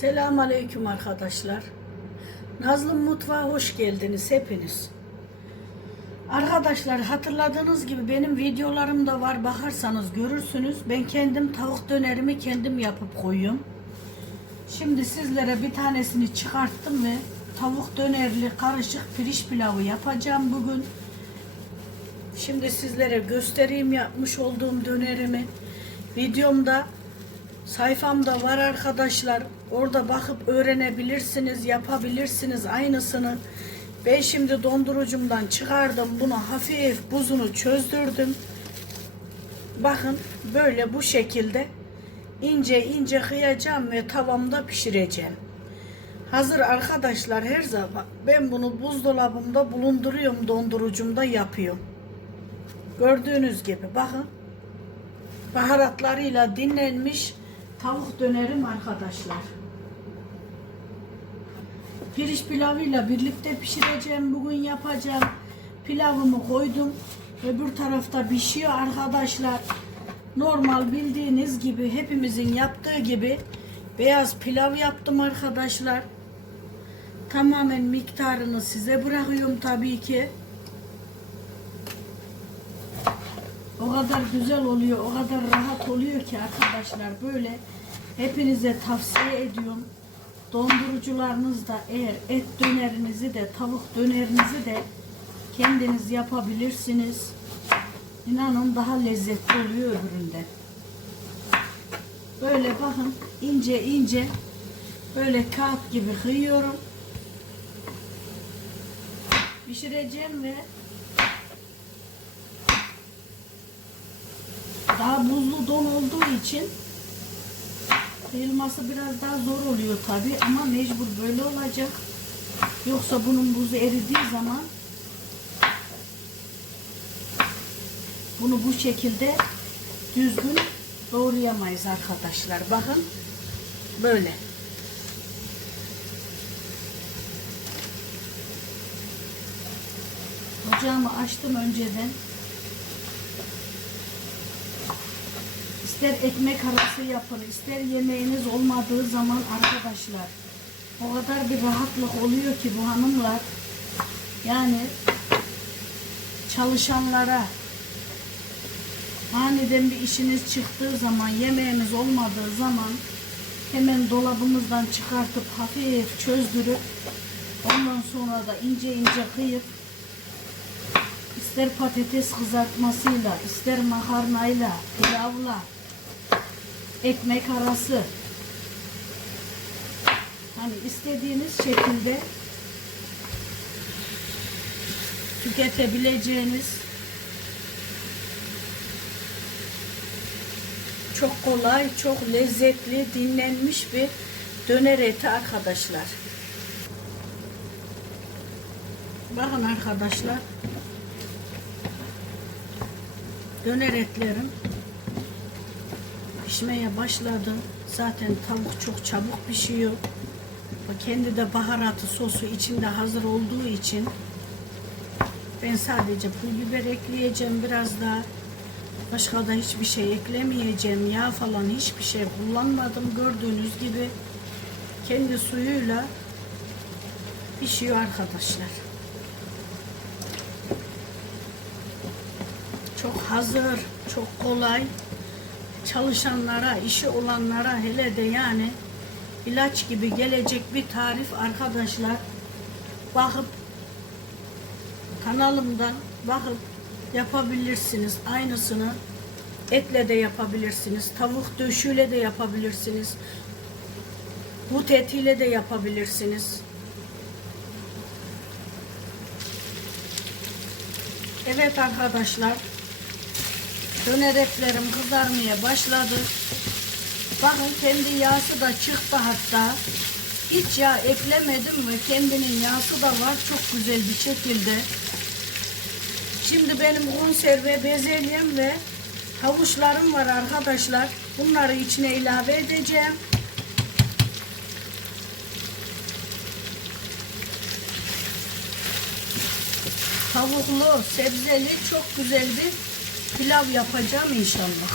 Selamun Aleyküm arkadaşlar. Nazlı Mutfağa hoş geldiniz hepiniz. Arkadaşlar hatırladığınız gibi benim videolarımda var bakarsanız görürsünüz. Ben kendim tavuk dönerimi kendim yapıp koyuyorum. Şimdi sizlere bir tanesini çıkarttım ve tavuk dönerli karışık pirinç pilavı yapacağım bugün. Şimdi sizlere göstereyim yapmış olduğum dönerimi. Videomda sayfamda var arkadaşlar. Orada bakıp öğrenebilirsiniz, yapabilirsiniz aynısını. Ben şimdi dondurucumdan çıkardım. Bunu hafif buzunu çözdürdüm. Bakın böyle bu şekilde ince ince kıyacağım ve tavamda pişireceğim. Hazır arkadaşlar her zaman ben bunu buzdolabımda bulunduruyorum dondurucumda yapıyorum. Gördüğünüz gibi bakın baharatlarıyla dinlenmiş tavuk dönerim arkadaşlar. Pirinç pilavıyla birlikte pişireceğim. Bugün yapacağım. Pilavımı koydum. Öbür tarafta pişiyor arkadaşlar. Normal bildiğiniz gibi hepimizin yaptığı gibi beyaz pilav yaptım arkadaşlar. Tamamen miktarını size bırakıyorum tabii ki. O kadar güzel oluyor, o kadar rahat oluyor ki arkadaşlar böyle hepinize tavsiye ediyorum. Dondurucularınızda eğer et dönerinizi de tavuk dönerinizi de kendiniz yapabilirsiniz. İnanın daha lezzetli oluyor öbüründe. Böyle bakın ince ince böyle kağıt gibi kıyıyorum. Pişireceğim ve daha buzlu don olduğu için kıyılması biraz daha zor oluyor tabi ama mecbur böyle olacak. Yoksa bunun buzu eridiği zaman bunu bu şekilde düzgün doğrayamayız arkadaşlar. Bakın böyle. Ocağımı açtım önceden. İster ekmek arası yapın, ister yemeğiniz olmadığı zaman arkadaşlar o kadar bir rahatlık oluyor ki bu hanımlar. Yani çalışanlara aniden bir işiniz çıktığı zaman yemeğiniz olmadığı zaman hemen dolabımızdan çıkartıp hafif çözdürüp ondan sonra da ince ince kıyıp ister patates kızartmasıyla ister makarnayla pilavla ekmek arası hani istediğiniz şekilde tüketebileceğiniz çok kolay, çok lezzetli, dinlenmiş bir döner eti arkadaşlar. Bakın arkadaşlar. Döner etlerim pişmeye başladı. Zaten tavuk çok çabuk pişiyor. Kendi de baharatı sosu içinde hazır olduğu için ben sadece pul biber ekleyeceğim biraz daha. Başka da hiçbir şey eklemeyeceğim. Yağ falan hiçbir şey kullanmadım. Gördüğünüz gibi kendi suyuyla pişiyor arkadaşlar. Çok hazır, çok kolay çalışanlara, işi olanlara hele de yani ilaç gibi gelecek bir tarif arkadaşlar. Bakıp kanalımdan bakıp yapabilirsiniz. Aynısını etle de yapabilirsiniz. Tavuk döşüyle de yapabilirsiniz. But etiyle de yapabilirsiniz. Evet arkadaşlar Döner etlerim kızarmaya başladı. Bakın kendi yağsı da çıktı hatta. Hiç yağ eklemedim ve kendinin yağsı da var çok güzel bir şekilde. Şimdi benim konserve bezelyem ve havuçlarım var arkadaşlar. Bunları içine ilave edeceğim. Tavuklu, sebzeli çok güzel bir Pilav yapacağım inşallah.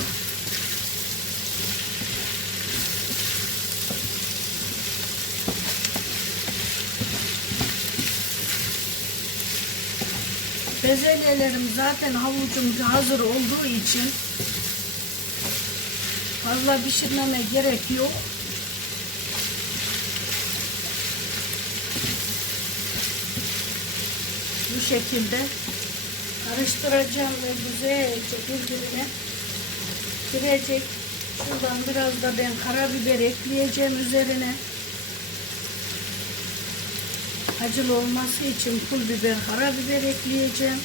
Bezelyelerim zaten havucumda hazır olduğu için fazla pişirmeme gerek yok. Bu şekilde karıştıracağım ve güzelce birbirine girecek. Şuradan biraz da ben karabiber ekleyeceğim üzerine. Acılı olması için pul biber, karabiber ekleyeceğim.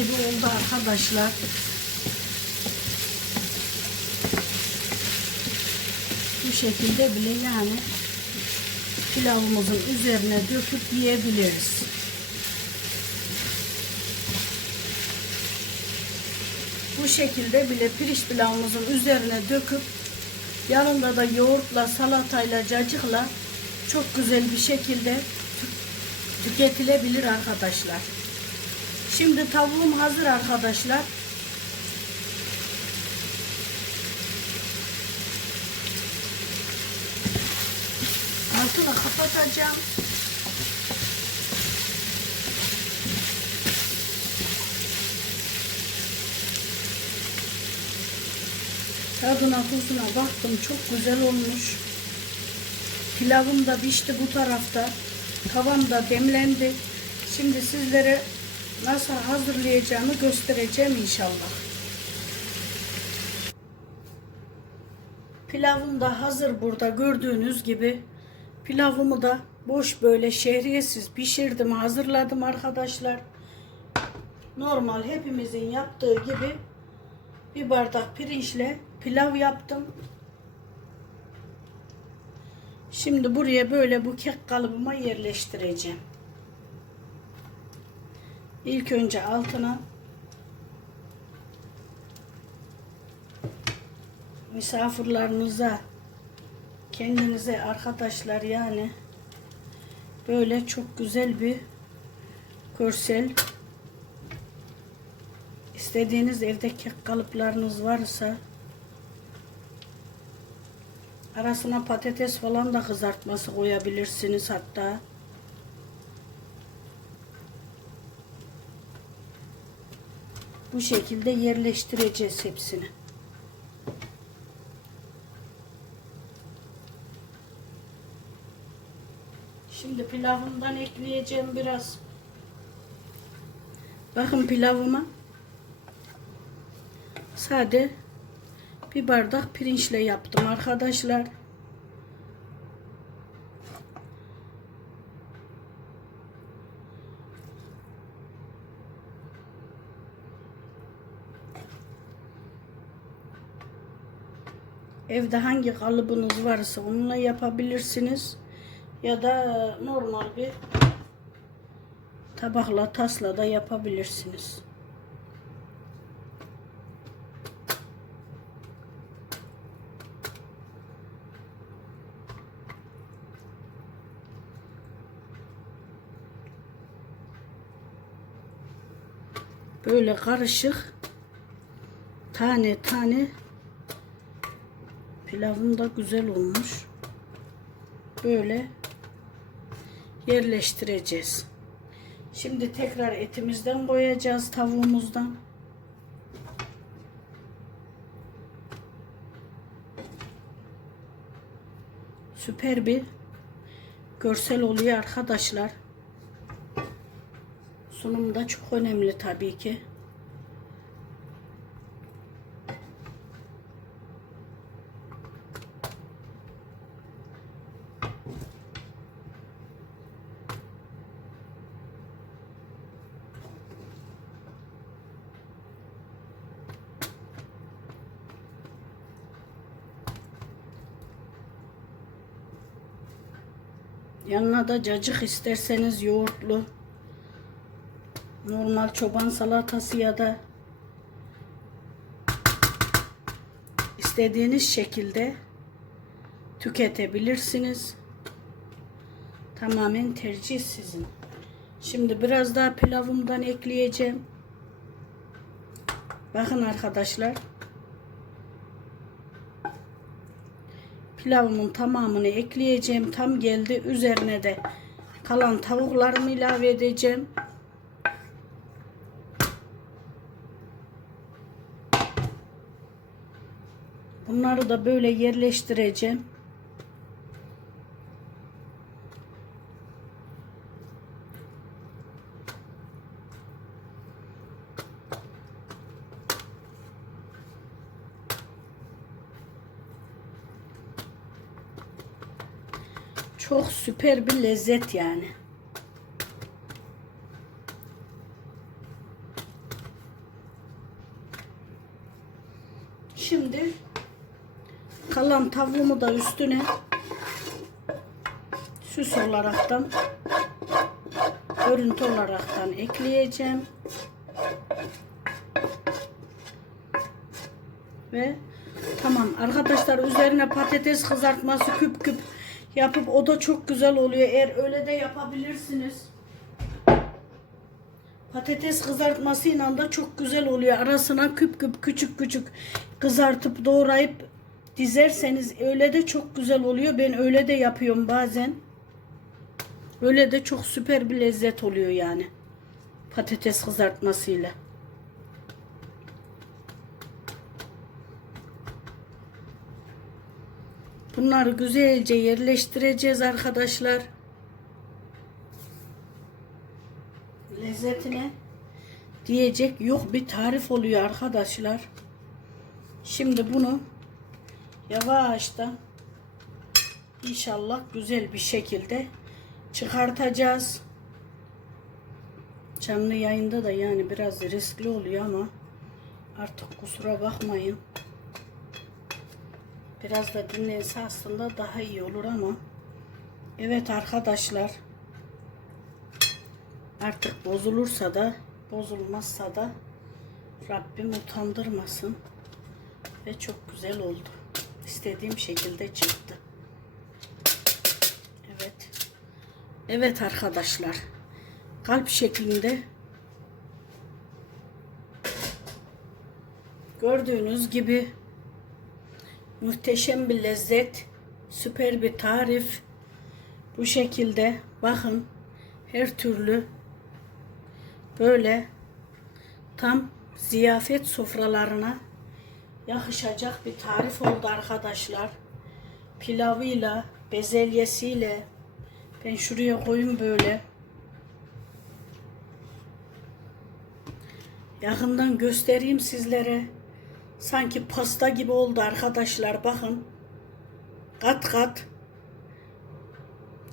Gibi oldu arkadaşlar. Bu şekilde bile yani pilavımızın üzerine döküp yiyebiliriz. Bu şekilde bile pirinç pilavımızın üzerine döküp yanında da yoğurtla, salatayla, cacıkla çok güzel bir şekilde tü- tüketilebilir arkadaşlar. Şimdi tavuğum hazır arkadaşlar. Altını kapatacağım. Tadına tuzuna baktım çok güzel olmuş. Pilavım da pişti bu tarafta. Tavam da demlendi. Şimdi sizlere nasıl hazırlayacağımı göstereceğim inşallah. Pilavım da hazır burada gördüğünüz gibi. Pilavımı da boş böyle şehriyesiz pişirdim, hazırladım arkadaşlar. Normal hepimizin yaptığı gibi bir bardak pirinçle pilav yaptım. Şimdi buraya böyle bu kek kalıbıma yerleştireceğim. İlk önce altına misafirlerinize kendinize arkadaşlar yani böyle çok güzel bir görsel istediğiniz evde kalıplarınız varsa arasına patates falan da kızartması koyabilirsiniz hatta. Bu şekilde yerleştireceğiz hepsini. Şimdi pilavımdan ekleyeceğim biraz. Bakın pilavıma sade bir bardak pirinçle yaptım arkadaşlar. Evde hangi kalıbınız varsa onunla yapabilirsiniz. Ya da normal bir tabakla tasla da yapabilirsiniz. Böyle karışık tane tane pilavım da güzel olmuş. Böyle yerleştireceğiz. Şimdi tekrar etimizden koyacağız tavuğumuzdan. Süper bir görsel oluyor arkadaşlar. Sunum da çok önemli tabii ki. Yanına da cacık isterseniz yoğurtlu. Normal çoban salatası ya da istediğiniz şekilde tüketebilirsiniz. Tamamen tercih sizin. Şimdi biraz daha pilavımdan ekleyeceğim. Bakın arkadaşlar. Pilavımın tamamını ekleyeceğim. Tam geldi. Üzerine de kalan tavuklarımı ilave edeceğim. Bunları da böyle yerleştireceğim. Çok süper bir lezzet yani. Şimdi kalan tavuğumu da üstüne süs olaraktan görüntü olaraktan ekleyeceğim. Ve tamam arkadaşlar üzerine patates kızartması küp küp yapıp o da çok güzel oluyor. Eğer öyle de yapabilirsiniz. Patates kızartmasıyla da çok güzel oluyor. Arasına küp küp küçük küçük kızartıp doğrayıp dizerseniz öyle de çok güzel oluyor. Ben öyle de yapıyorum bazen. Öyle de çok süper bir lezzet oluyor yani. Patates kızartmasıyla. Bunları güzelce yerleştireceğiz arkadaşlar. Lezzetine diyecek yok bir tarif oluyor arkadaşlar. Şimdi bunu yavaştan inşallah güzel bir şekilde çıkartacağız. Canlı yayında da yani biraz riskli oluyor ama artık kusura bakmayın. Biraz da dinlense aslında daha iyi olur ama evet arkadaşlar artık bozulursa da bozulmazsa da Rabbim utandırmasın ve çok güzel oldu. İstediğim şekilde çıktı. Evet. Evet arkadaşlar. Kalp şeklinde gördüğünüz gibi muhteşem bir lezzet, süper bir tarif. Bu şekilde bakın her türlü böyle tam ziyafet sofralarına yakışacak bir tarif oldu arkadaşlar. Pilavıyla, bezelyesiyle ben şuraya koyayım böyle. Yakından göstereyim sizlere. Sanki pasta gibi oldu arkadaşlar bakın. Kat kat.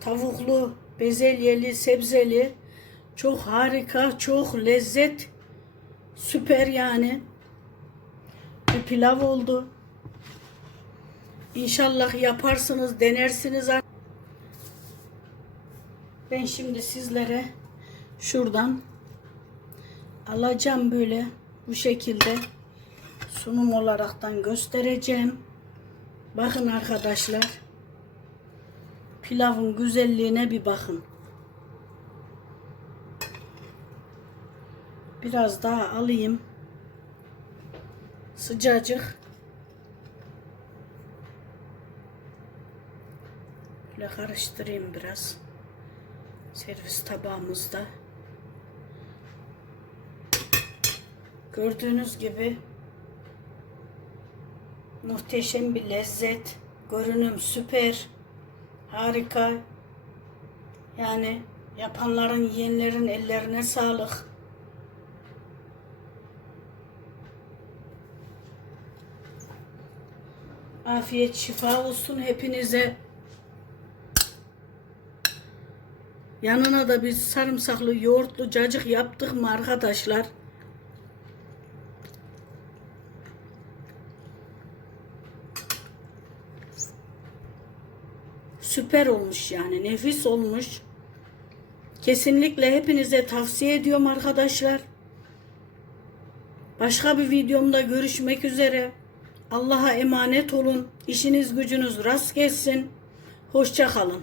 Tavuklu, bezelyeli, sebzeli. Çok harika, çok lezzet. Süper yani. Bir pilav oldu. İnşallah yaparsınız, denersiniz. Ben şimdi sizlere şuradan alacağım böyle bu şekilde sunum olaraktan göstereceğim. Bakın arkadaşlar. Pilavın güzelliğine bir bakın. Biraz daha alayım. Sıcacık. Böyle karıştırayım biraz. Servis tabağımızda. Gördüğünüz gibi muhteşem bir lezzet. Görünüm süper. Harika. Yani yapanların, yiyenlerin ellerine sağlık. Afiyet şifa olsun hepinize. Yanına da biz sarımsaklı yoğurtlu cacık yaptık mı arkadaşlar? Süper olmuş yani nefis olmuş. Kesinlikle hepinize tavsiye ediyorum arkadaşlar. Başka bir videomda görüşmek üzere. Allah'a emanet olun. İşiniz gücünüz rast gelsin. Hoşça kalın.